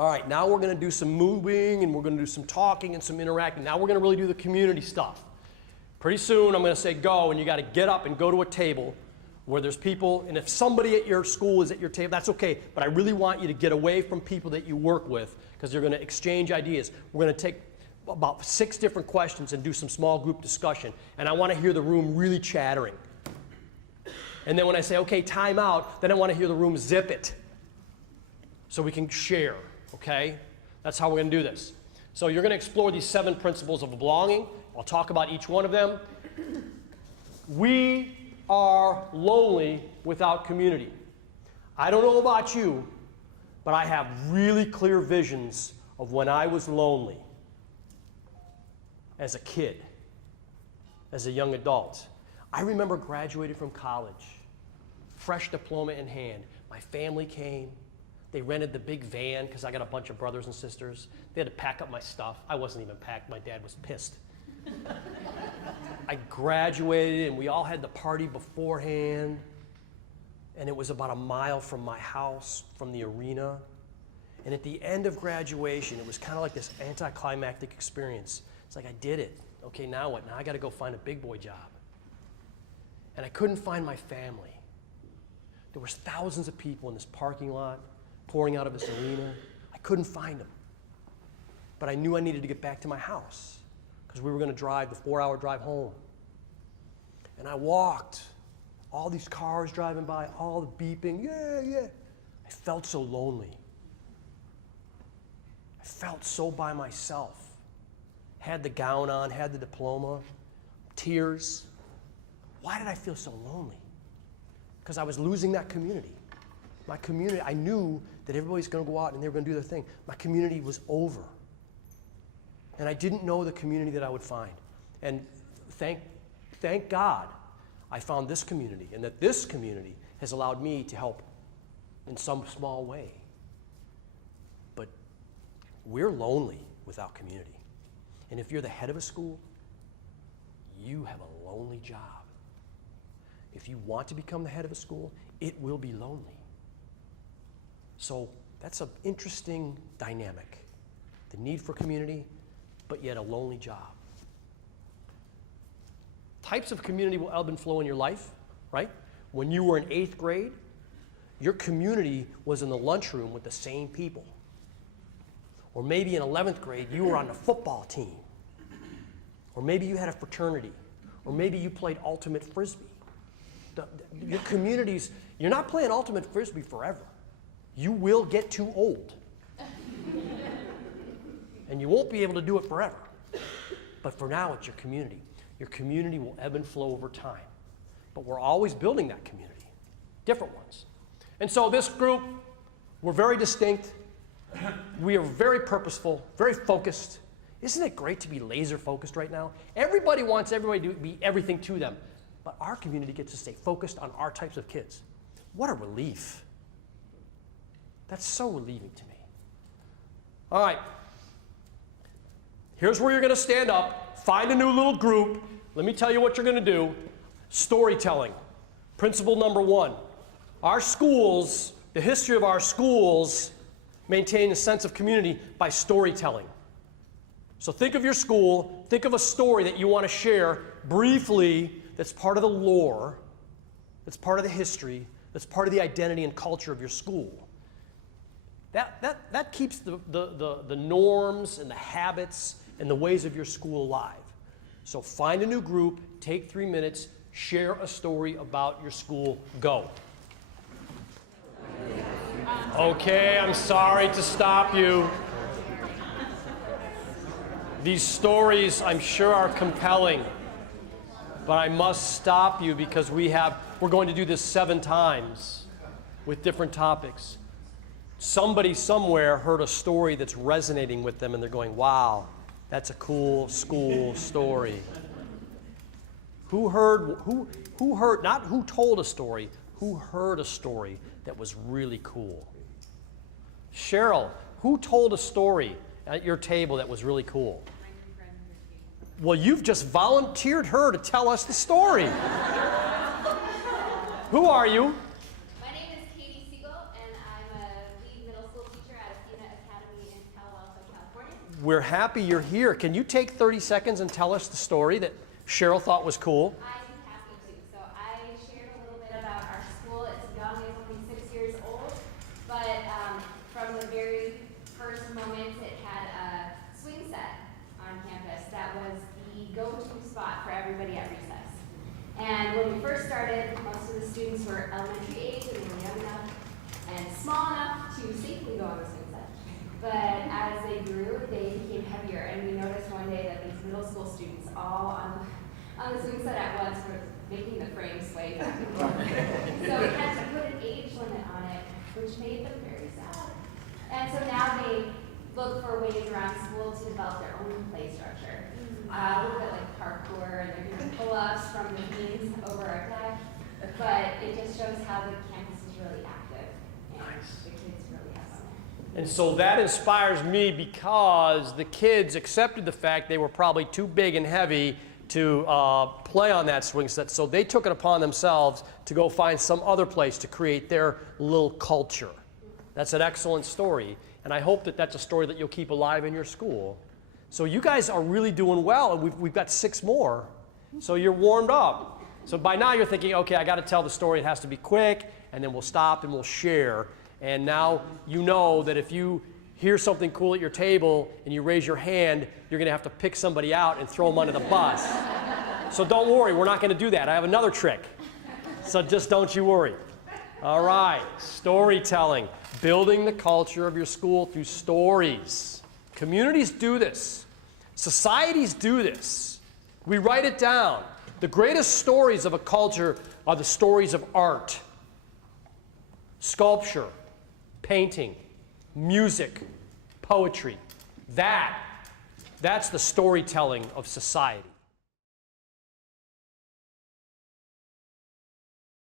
All right, now we're going to do some moving, and we're going to do some talking and some interacting. Now we're going to really do the community stuff. Pretty soon I'm going to say go, and you got to get up and go to a table where there's people, and if somebody at your school is at your table, that's okay, but I really want you to get away from people that you work with because you're going to exchange ideas. We're going to take about 6 different questions and do some small group discussion, and I want to hear the room really chattering. And then when I say, okay, time out, then I want to hear the room zip it so we can share, okay? That's how we're going to do this. So you're going to explore these 7 principles of belonging. I'll talk about each one of them. We are lonely without community. I don't know about you, but I have really clear visions of when I was lonely as a kid, as a young adult. I remember graduating from college, fresh diploma in hand. My family came. They rented the big van because I got a bunch of brothers and sisters. They had to pack up my stuff. I wasn't even packed. My dad was pissed. I graduated, and we all had the party beforehand, and it was about a mile from my house, from the arena. And at the end of graduation, it was kind of like this anticlimactic experience. It's like, I did it. Okay, now what? Now I got to go find a big boy job. And I couldn't find my family. There was thousands of people in this parking lot pouring out of this arena. I couldn't find them. But I knew I needed to get back to my house because we were going to drive the 4-hour drive home. And I walked, all these cars driving by, all the beeping, yeah, yeah. I felt so lonely. I felt so by myself. Had the gown on, had the diploma, tears. Why did I feel so lonely? Because I was losing that community. My community, I knew that everybody's going to go out and they were going to do their thing. My community was over. And I didn't know the community that I would find. And thank God I found this community, and that this community has allowed me to help in some small way. But we're lonely without community. And if you're the head of a school, you have a lonely job. If you want to become the head of a school, it will be lonely. So that's an interesting dynamic. The need for community, but yet a lonely job. Types of community will ebb and flow in your life, right? When you were in 8th grade, your community was in the lunchroom with the same people. Or maybe in 11th grade, you were on the football team. Or maybe you had a fraternity. Or maybe you played ultimate frisbee. Your communities, you're not playing ultimate frisbee forever. You will get too old. And you won't be able to do it forever. But for now, it's your community. Your community will ebb and flow over time. But we're always building that community, different ones. And so this group, we're very distinct. We are very purposeful, very focused. Isn't it great to be laser focused right now? Everybody wants everybody to be everything to them. But our community gets to stay focused on our types of kids. What a relief. That's so relieving to me. All right. Here's where you're going to stand up, find a new little group. Let me tell you what you're going to do. Storytelling. Principle number 1. Our schools, the history of our schools, maintain a sense of community by storytelling. So think of your school, think of a story that you want to share briefly that's part of the lore, that's part of the history, that's part of the identity and culture of your school. That keeps the norms and the habits and the ways of your school alive. So find a new group, take 3 minutes, share a story about your school. Go. Okay, I'm sorry to stop you. These stories, I'm sure, are compelling. But I must stop you because we're going to do this 7 times with different topics. Somebody somewhere heard a story that's resonating with them and they're going, wow, that's a cool school story. Who heard, not who told a story, who heard a story that was really cool? Cheryl, who told a story at your table that was really cool? Well, you've just volunteered her to tell us the story. Who are you? My name is Katie Siegel, and I'm a lead middle school teacher at Athena Academy we're happy you're here. Can you take 30 seconds and tell us the story that Cheryl thought was cool? I'd be happy to. So I shared a little bit about our school. It's young, it's only 6 years old, but from the very first moment it had a swing set on campus that was the go-to spot for everybody at recess. And when we first started, most of the students were elementary age and they were young enough and small enough to safely go on the swing set. But as they grew, they became heavier, and we noticed one day that these middle school students all on the swing set at once were making the frame sway back and forth. So we had to put an age limit on it, which made them very sad. And so now they look for ways around school to develop their own play structure. A little bit like parkour, and they're doing pull-ups from the beams over our deck. But it just shows how the campus is really active, and the kids really have fun there. And so that inspires me because the kids accepted the fact they were probably too big and heavy to play on that swing set, so they took it upon themselves to go find some other place to create their little culture. That's an excellent story, and I hope that that's a story that you'll keep alive in your school. So you guys are really doing well, and we've got 6 more, so you're warmed up. So by now you're thinking, okay, I got to tell the story. It has to be quick, and then we'll stop and we'll share. And now you know that if you hear something cool at your table and you raise your hand, you're going to have to pick somebody out and throw them under the bus. So don't worry, we're not going to do that. I have another trick. So just don't you worry. All right, storytelling. Building the culture of your school through stories. Communities do this. Societies do this. We write it down. The greatest stories of a culture are the stories of art, sculpture, painting, music, poetry. That's the storytelling of society.